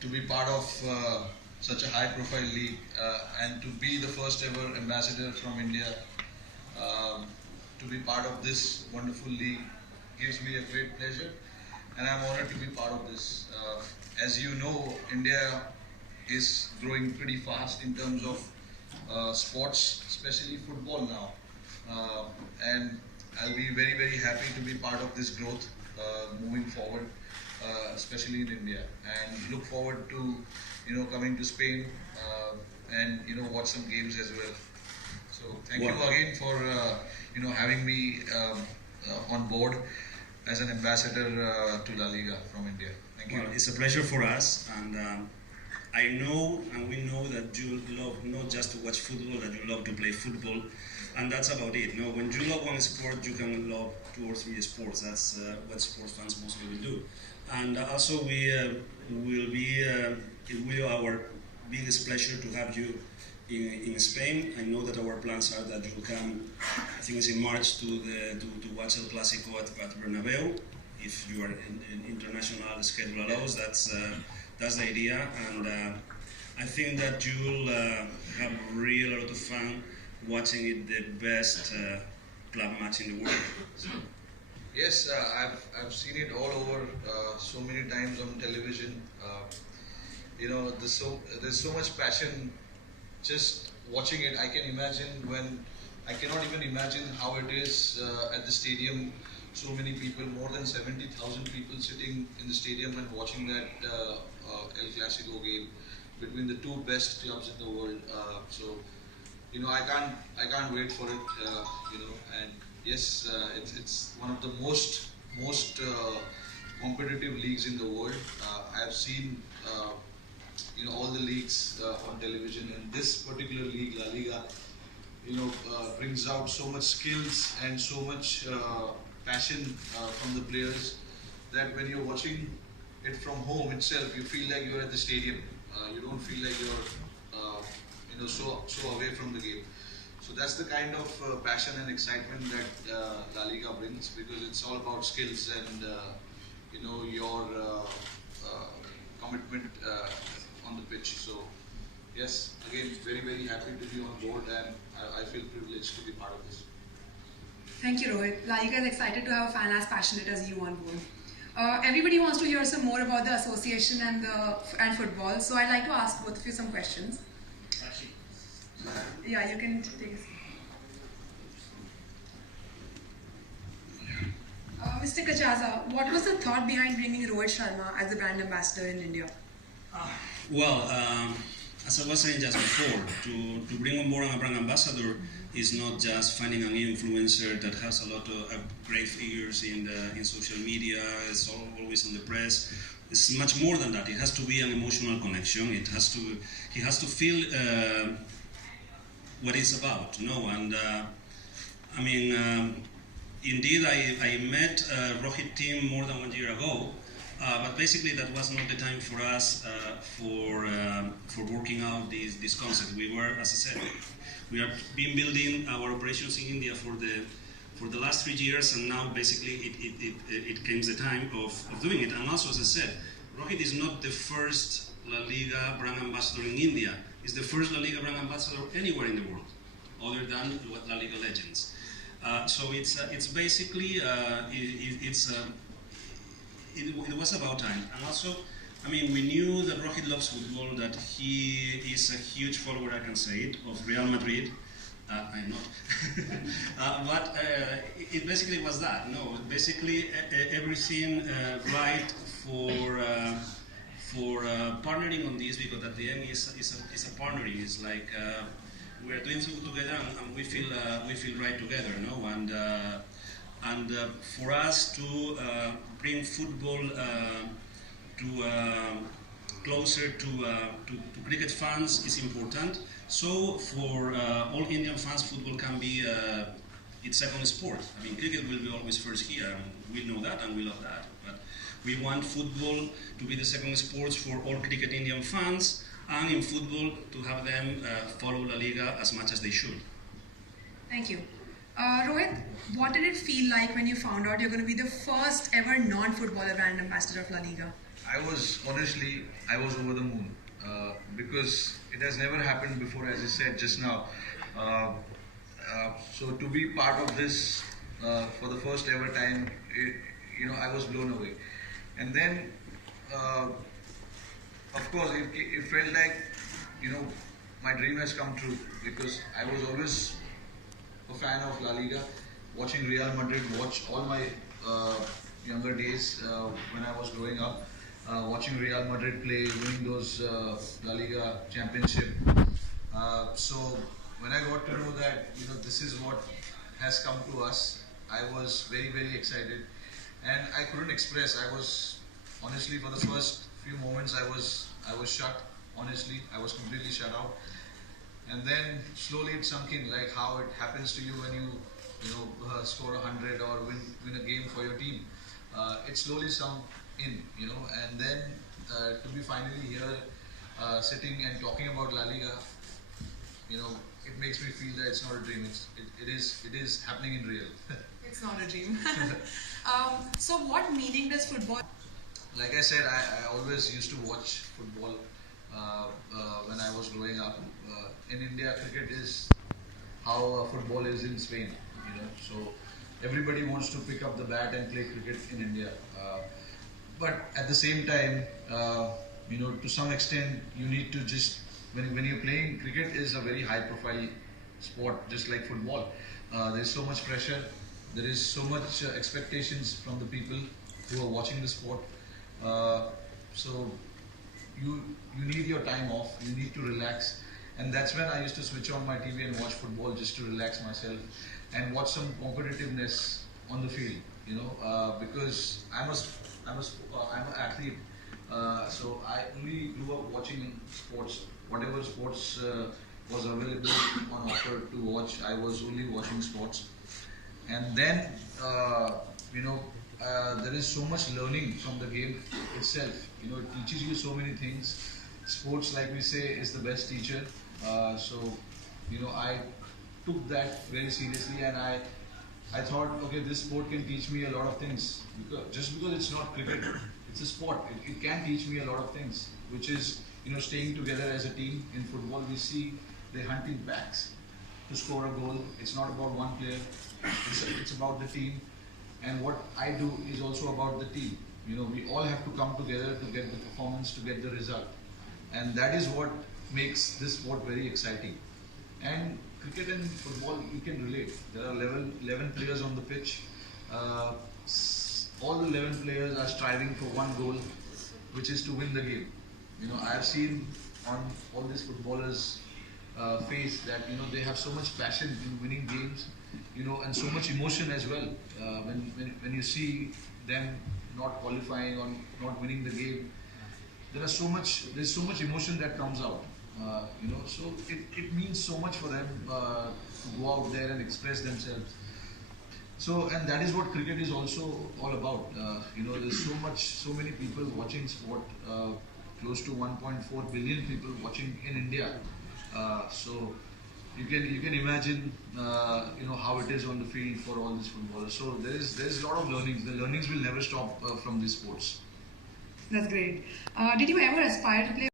to be part of such a high-profile league and to be the first ever ambassador from India, to be part of this wonderful league gives me a great pleasure, and I'm honored to be part of this. As you know, India is growing pretty fast in terms of sports, especially football now, and I'll be very, very happy to be part of this growth moving forward, especially in India, and look forward to coming to Spain and watch some games as well. So thank you again for having me on board as an ambassador to Laliga from India. Thank you. Well, it's a pleasure for us, and I know and we know that you love not just to watch football, that you love to play football, and that's about it. When you love one sport, you can love 2 or 3 sports. That's what sports fans mostly will do. And also, it will be our biggest pleasure to have you in Spain. I know that our plans are that you will come, I think it's in March, to watch El Clásico at Bernabeu. If you are in international schedule allows, that's the idea, and I think that you will have really a lot of fun watching it, the best club match in the world. So. Yes, I've seen it all over so many times on television. There's so much passion just watching it. I cannot even imagine how it is at the stadium. So many people, more than 70,000 people sitting in the stadium and watching that El Clásico game between the 2 best clubs in the world. I can't wait for it. And yes, it's one of the most competitive leagues in the world. I've seen all the leagues on television, and this particular league, Laliga, brings out so much skills and so much passion from the players that when you're watching it from home itself, you feel like you're at the stadium. You don't feel like you're so away from the game. So that's the kind of passion and excitement that La Liga brings, because it's all about skills and your commitment on the pitch. So yes, again, very, very happy to be on board, and I feel privileged to be part of this. Thank you, Rohit. Laliga is excited to have a fan as passionate as you on board. Everybody wants to hear some more about the association and football, so I'd like to ask both of you some questions. Yeah, you can take a seat. Mr. Kachaza, what was the thought behind bringing Rohit Sharma as the brand ambassador in India? Well, as I was saying just before, to bring on board a brand ambassador is not just finding an influencer that has a lot of great figures in social media, it's always on the press. It's much more than that. It has to be an emotional connection. He has to feel what it's about, And indeed, I met Rohit team more than 1 year ago. But basically, that was not the time for us for working out this concept. We were, as I said, we have been building our operations in India for the last 3 years, and now basically it came the time of doing it. And also, as I said, Rohit is not the first La Liga brand ambassador in India. He's the first La Liga brand ambassador anywhere in the world, other than La Liga legends. So it's basically it was about time. And also, we knew that Rohit loves football, that he is a huge follower, I can say it, of Real Madrid. I'm not. But it basically was that. No, basically everything right for partnering on this, because at the end is a partnering. It's like we are doing things together, and we feel right together, And for us to bring football closer to cricket fans is important. So for all Indian fans, football can be its second sport. Cricket will be always first here, and we know that and we love that. But we want football to be the second sport for all cricket Indian fans, and in football to have them follow La Liga as much as they should. Thank you. Rohit, what did it feel like when you found out you're going to be the first ever non-footballer brand ambassador of La Liga? I was over the moon because it has never happened before, as I said just now. Uh, so to be part of this for the first ever time, I was blown away. And then, of course, it felt like, you know, my dream has come true because I was always a fan of Laliga, watching Real Madrid, watch all my younger days when I was growing up, watching Real Madrid play, winning those La Liga championship. So when I got to know that this is what has come to us, I was very very excited, and I couldn't express. I was honestly for the first few moments I was shut. Honestly, I was completely shut out, and then slowly it sunk in, like how it happens to you when you score 100 or win a game for your team. It slowly sunk in, and then to be finally here, sitting and talking about La Liga, it makes me feel that it's not a dream. It is happening in real. It's not a dream. So what meaning does football? Like I said, I always used to watch football when I was growing up. In India, cricket is how football is in Spain. So everybody wants to pick up the bat and play cricket in India. But at the same time, to some extent, you need to just when you're playing cricket is a very high profile sport, just like football. There's so much pressure. There is so much expectations from the people who are watching the sport. So you need your time off. You need to relax, and that's when I used to switch on my TV and watch football just to relax myself and watch some competitiveness on the field. Because I'm an athlete, so I only grew up watching sports. Whatever sports was available on offer to watch, I was only watching sports. And then there is so much learning from the game itself. It teaches you so many things. Sports, like we say, is the best teacher. So I took that very seriously, and I thought, okay, this sport can teach me a lot of things. Just because it's not cricket, it's a sport. It can teach me a lot of things, which is staying together as a team. In football, we see they hunt in packs to score a goal. It's not about one player. It's about the team. And what I do is also about the team. We all have to come together to get the performance, to get the result. And that is what makes this sport very exciting. And cricket and football, you can relate. There are 11 players on the pitch. All the 11 players are striving for one goal, which is to win the game. I have seen on all these footballers' face that they have so much passion in winning games, and so much emotion as well. When you see them not qualifying or not winning the game, there's so much emotion that comes out. So it means so much for them to go out there and express themselves. So, and that is what cricket is also all about. There's so many people watching sport, close to 1.4 billion people watching in India. So you can imagine, how it is on the field for all these footballers. So there's a lot of learnings. The learnings will never stop from these sports. That's great. Did you ever aspire to play